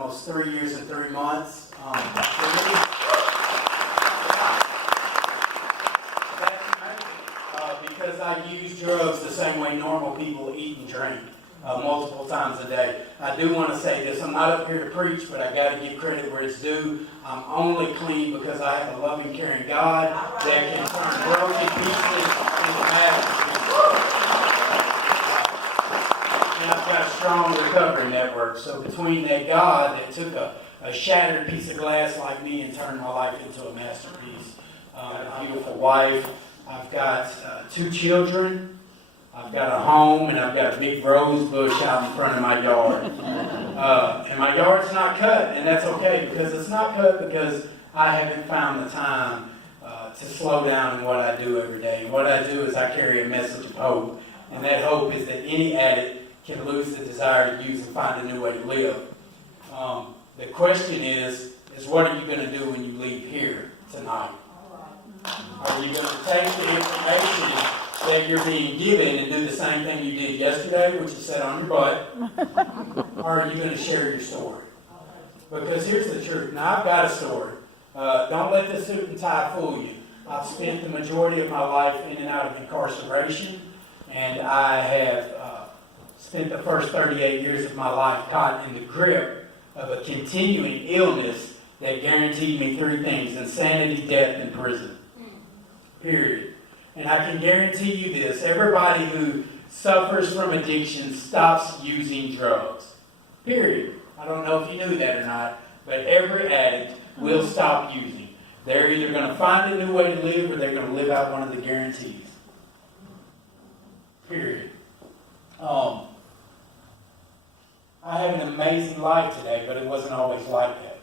almost 3 years and 3 months. Because I use drugs the same way normal people eat and drink multiple times a day. I do want to say this, I'm not up here to preach, but I got to give credit where it's due. I'm only clean because I have a loving, caring God that can turn broken pieces into masterpieces. And I've got a strong recovery network. So between that God that took a shattered piece of glass like me and turned my life into a masterpiece, a beautiful wife, I've got 2 children, I've got a home, and I've got a big rose bush out in front of my yard. And my yard's not cut, and that's okay, because it's not cut because I haven't found the time to slow down in what I do every day. And what I do is I carry a message of hope, and that hope is that any addict can lose the desire to use and find a new way to live. The question is what are you going to do when you leave here tonight? Are you going to take the information that you're being given and do the same thing you did yesterday, which is sit on your butt? Or are you going to share your story? Because here's the truth. Now, I've got a story. Don't let the suit and tie fool you. I've spent the majority of my life in and out of incarceration, and I have spent the first 38 years of my life caught in the grip of a continuing illness that guaranteed me 3 things: insanity, death, and prison. Period. And I can guarantee you this: everybody who suffers from addiction stops using drugs. Period. I don't know if you knew that or not, but every addict will stop using. They're either going to find a new way to live or they're going to live out one of the guarantees. Period. I have an amazing life today, but it wasn't always like that.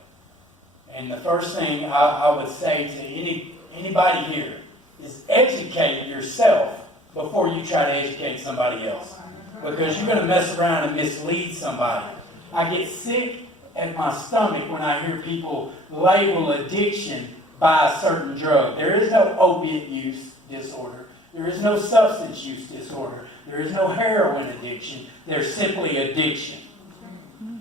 And the first thing I would say to anybody here is educate yourself before you try to educate somebody else. Because you're going to mess around and mislead somebody. I get sick at my stomach when I hear people label addiction by a certain drug. There is no opiate use disorder. There is no substance use disorder. There is no heroin addiction. There's simply addiction.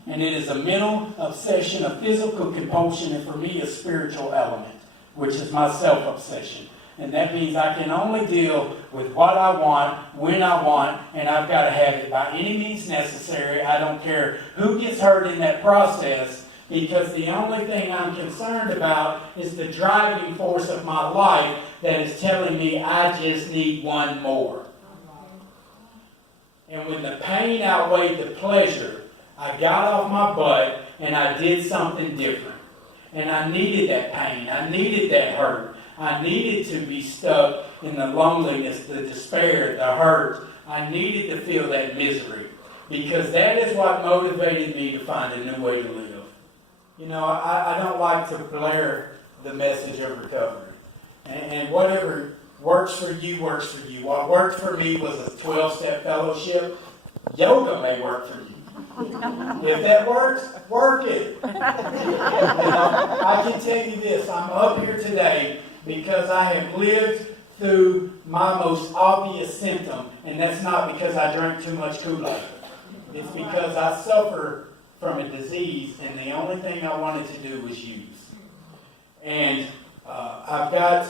And it is a mental obsession, a physical compulsion, and for me a spiritual element, which is my self-obsession. And that means I can only deal with what I want, when I want, and I've got to have it by any means necessary. I don't care who gets hurt in that process, because the only thing I'm concerned about is the driving force of my life that is telling me I just need one more. And when the pain outweighed the pleasure, I got off my butt and I did something different. And I needed that pain. I needed that hurt. I needed to be stuck in the loneliness, the despair, the hurt. I needed to feel that misery, because that is what motivated me to find a new way to live. You know, I don't like to blare the message of recovery. And whatever works for you, works for you. What worked for me was a 12-step fellowship. Yoga may work for you. If that works, work it. You know, I can tell you this, I'm up here today because I have lived through my most obvious symptom, and that's not because I drank too much Kool-Aid. It's because I suffer from a disease, and the only thing I wanted to do was use. And I've got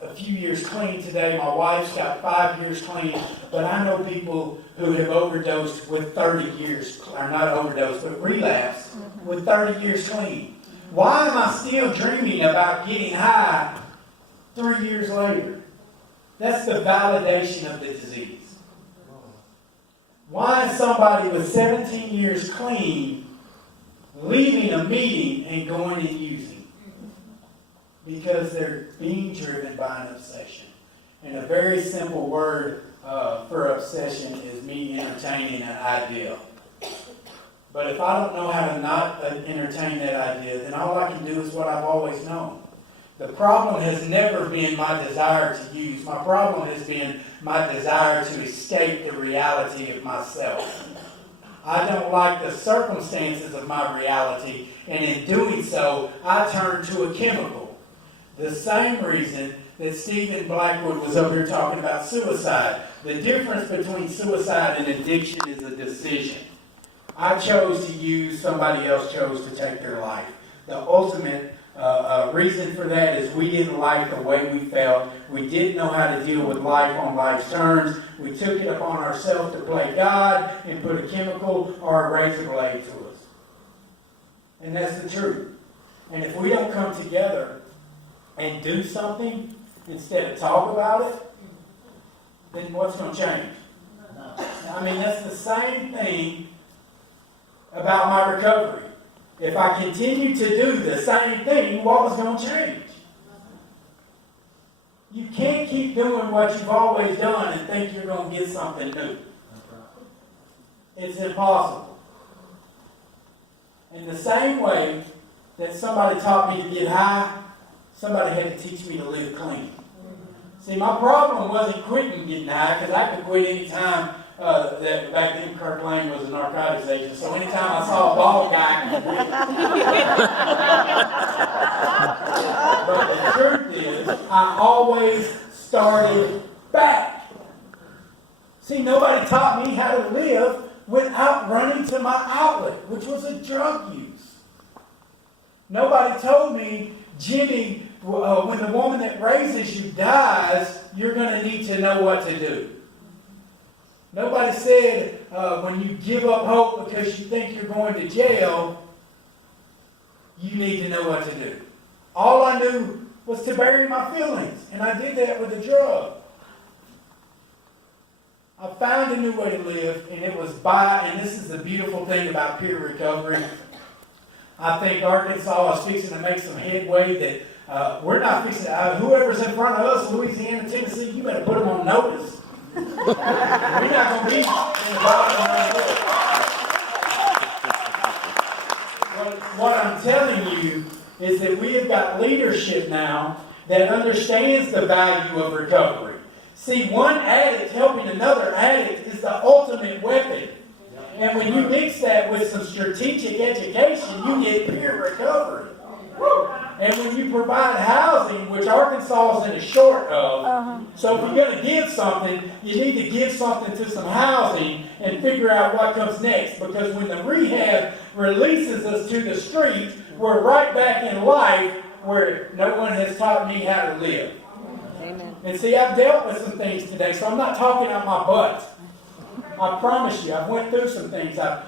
a few years clean today. My wife's got 5 years clean, but I know people who have overdosed with 30 years, or not overdosed, but relapsed with 30 years clean. Why am I still dreaming about getting high 3 years later? That's the validation of the disease. Why is somebody with 17 years clean leaving a meeting and going and using? Because they're being driven by an obsession. And a very simple word for obsession is me entertaining an idea. But if I don't know how to not entertain that idea, then all I can do is what I've always known. The problem has never been my desire to use. My problem has been my desire to escape the reality of myself. I don't like the circumstances of my reality, and in doing so, I turn to a chemical. The same reason that Stephen Blackwood was over here talking about suicide. The difference between suicide and addiction is a decision. I chose to use, somebody else chose to take their life. The ultimate reason for that is we didn't like the way we felt. We didn't know how to deal with life on life's terms. We took it upon ourselves to play God and put a chemical or a razor blade to us. And that's the truth. And if we don't come together and do something instead of talk about it, then what's going to change? I mean, that's the same thing about my recovery. If I continue to do the same thing, what was going to change? You can't keep doing what you've always done and think you're going to get something new. It's impossible. In the same way that somebody taught me to get high, somebody had to teach me to live clean. See, my problem wasn't quitting getting high, because I could quit any time. That back then Kirk Lane was a narcotics agent, so anytime I saw a bald guy, I could quit. But the truth is, I always started back. See, nobody taught me how to live without running to my outlet, which was a drug use. Nobody told me, Jimmy, when the woman that raises you dies, you're going to need to know what to do. Nobody said when you give up hope because you think you're going to jail, you need to know what to do. All I knew was to bury my feelings, and I did that with a drug. I found a new way to live, and it was and this is the beautiful thing about peer recovery. I think Arkansas is fixing to make some headway that we're not fixing whoever's in front of us, Louisiana, Tennessee, you better put them on notice. We're not going to be in the bottom of the What I'm telling you is that we have got leadership now that understands the value of recovery. See, one addict helping another addict is the ultimate weapon. And when you mix that with some strategic education, you get peer recovery. And when you provide housing, which Arkansas is in a short of, so if you're going to give something, you need to give something to some housing and figure out what comes next. Because when the rehab releases us to the street, we're right back in life where no one has taught me how to live. Amen. And see, I've dealt with some things today, so I'm not talking out my butt. I promise you, I've went through some things. I've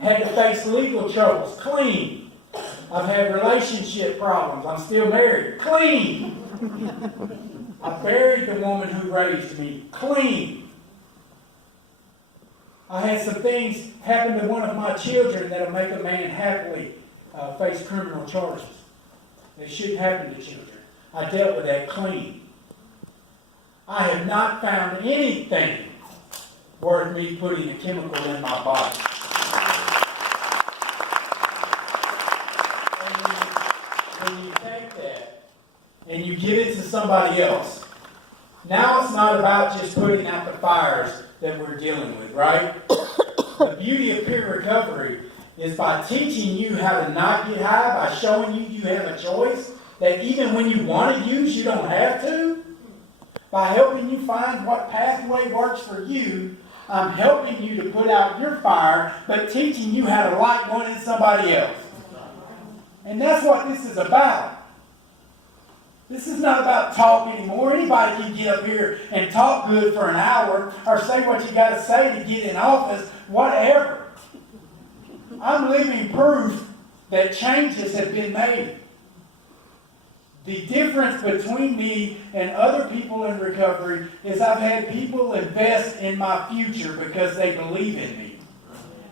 had to face legal troubles, clean. I've had relationship problems. I'm still married, clean. I buried the woman who raised me, clean. I had some things happen to one of my children that'll make a man happily face criminal charges. They shouldn't happen to children. I dealt with that clean. I have not found anything worth me putting a chemical in my body. And when you take that and you give it to somebody else, now it's not about just putting out the fires that we're dealing with, right? The beauty of peer recovery is by teaching you how to not get high, by showing you have a choice, that even when you want to use, you don't have to. By helping you find what pathway works for you, I'm helping you to put out your fire, but teaching you how to light one in somebody else. And that's what this is about. This is not about talk anymore. Anybody can get up here and talk good for an hour or say what you got to say to get in office, whatever. I'm living proof that changes have been made. The difference between me and other people in recovery is I've had people invest in my future because they believe in me.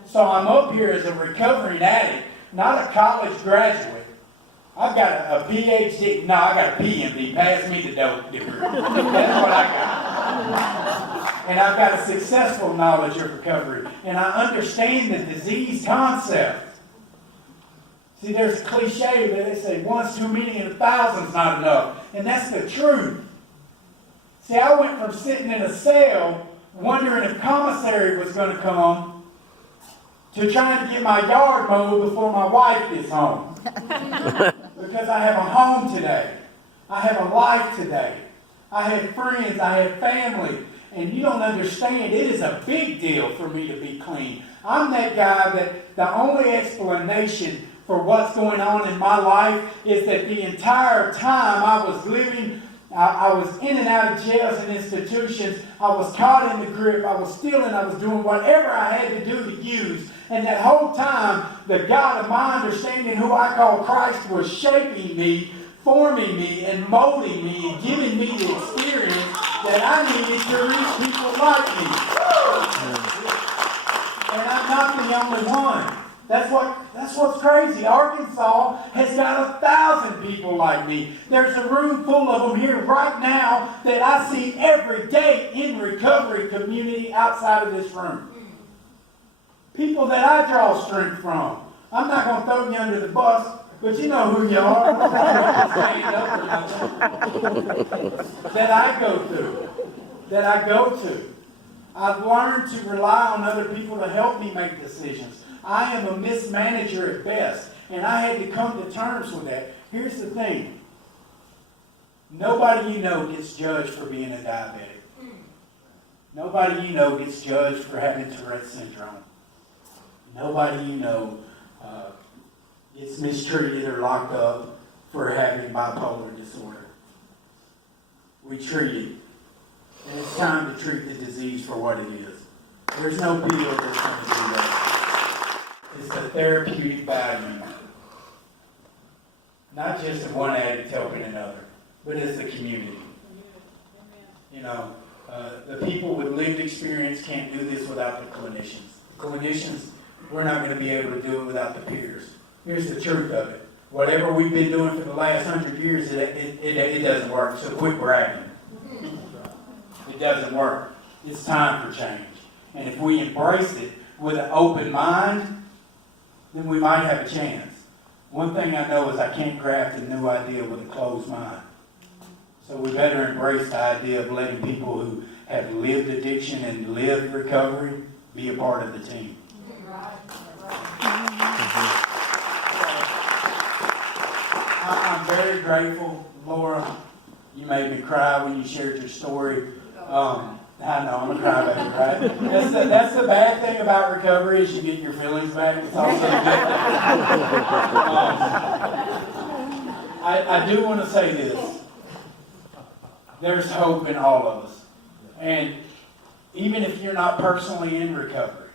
So I'm up here as a recovering addict, not a college graduate. I've got a PhD. No, I got a PMD. Pass me the dope degree. That's what I got. And I've got a successful knowledge of recovery. And I understand the disease concept. See, there's a cliche that they say, once too many and 1,000's not enough. And that's the truth. See, I went from sitting in a cell wondering if commissary was going to come to trying to get my yard mowed before my wife gets home. Because I have a home today. I have a life today. I have friends. I have family. And you don't understand, it is a big deal for me to be clean. I'm that guy that the only explanation for what's going on in my life is that the entire time I was living, I was in and out of jails and institutions. I was caught in the grip. I was stealing. I was doing whatever I had to do to use. And that whole time, the God of my understanding, who I call Christ, was shaping me, forming me, and molding me, and giving me the experience that I needed to reach people like me. And I'm not the only one. That's what's crazy. Arkansas has got 1,000 people like me. There's a room full of them here right now that I see every day in recovery community outside of this room. People that I draw strength from. I'm not going to throw you under the bus, but you know who you are. That I go to. I've learned to rely on other people to help me make decisions. I am a mismanager at best, and I had to come to terms with that. Here's the thing. Nobody you know gets judged for being a diabetic. Nobody you know gets judged for having Tourette's syndrome. Nobody you know gets mistreated or locked up for having bipolar disorder. We treat it. And it's time to treat the disease for what it is. There's no pill that's going to do that. It's the therapeutic value. Not just of one addict helping another, but it's the community. You know, the people with lived experience can't do this without the clinicians. Clinicians, we're not going to be able to do it without the peers. Here's the truth of it. Whatever we've been doing for the last 100 years, it doesn't work. So quit bragging. It doesn't work. It's time for change. And if we embrace it with an open mind, then we might have a chance. One thing I know is I can't graft a new idea with a closed mind. So we better embrace the idea of letting people who have lived addiction and lived recovery be a part of the team. I'm very grateful, Laura. You made me cry when you shared your story. I know, I'm a crybaby, right? That's the bad thing about recovery is you get your feelings back. It's also good. I do want to say this. There's hope in all of us. And even if you're not personally in recovery,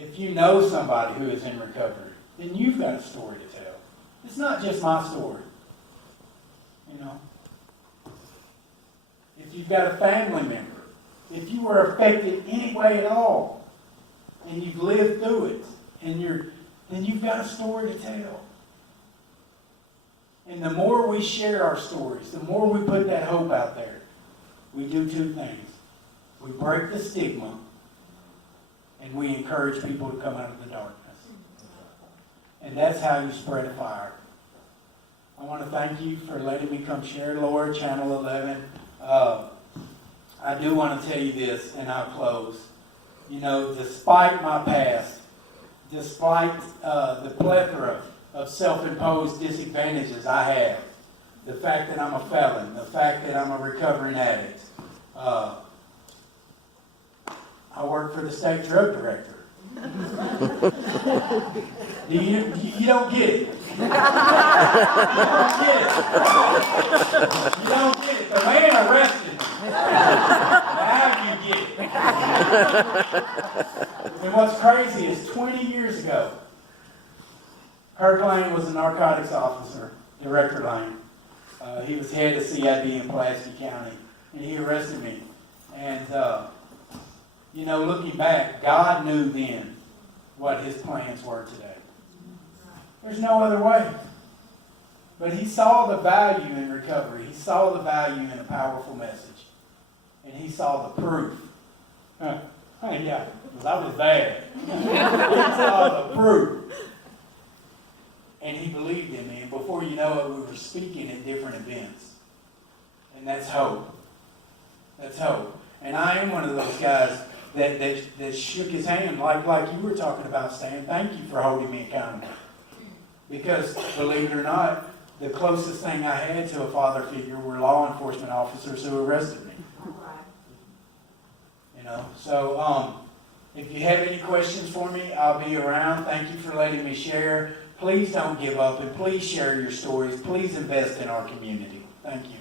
if you know somebody who is in recovery, then you've got a story to tell. It's not just my story. You know? If you've got a family member, if you were affected any way at all, and you've lived through it, then you've got a story to tell. And the more we share our stories, the more we put that hope out there, we do two things. We break the stigma, and we encourage people to come out of the darkness. And that's how you spread a fire. I want to thank you for letting me come share, Laura, Channel 11. I do want to tell you this, and I'll close. You know, despite my past, despite the plethora of self-imposed disadvantages I have, the fact that I'm a felon, the fact that I'm a recovering addict, I work for the state drug director. You don't get it. You don't get it. You don't get it. The man arrested me. Now you get it. And what's crazy is 20 years ago, Kirk Lane was a narcotics officer, Director Lane. He was head of CID in Pulaski County, and he arrested me. And, you know, looking back, God knew then what his plans were today. There's no other way. But he saw the value in recovery. He saw the value in a powerful message. And he saw the proof. Yeah, because I was bad. He saw the proof. And he believed in me. And before you know it, we were speaking at different events. And that's hope. That's hope. And I am one of those guys that shook his hand like you were talking about, Stan. Thank you for holding me accountable. Because, believe it or not, the closest thing I had to a father figure were law enforcement officers who arrested me. You know, so If you have any questions for me, I'll be around. Thank you for letting me share. Please don't give up, and please share your stories. Please invest in our community. Thank you.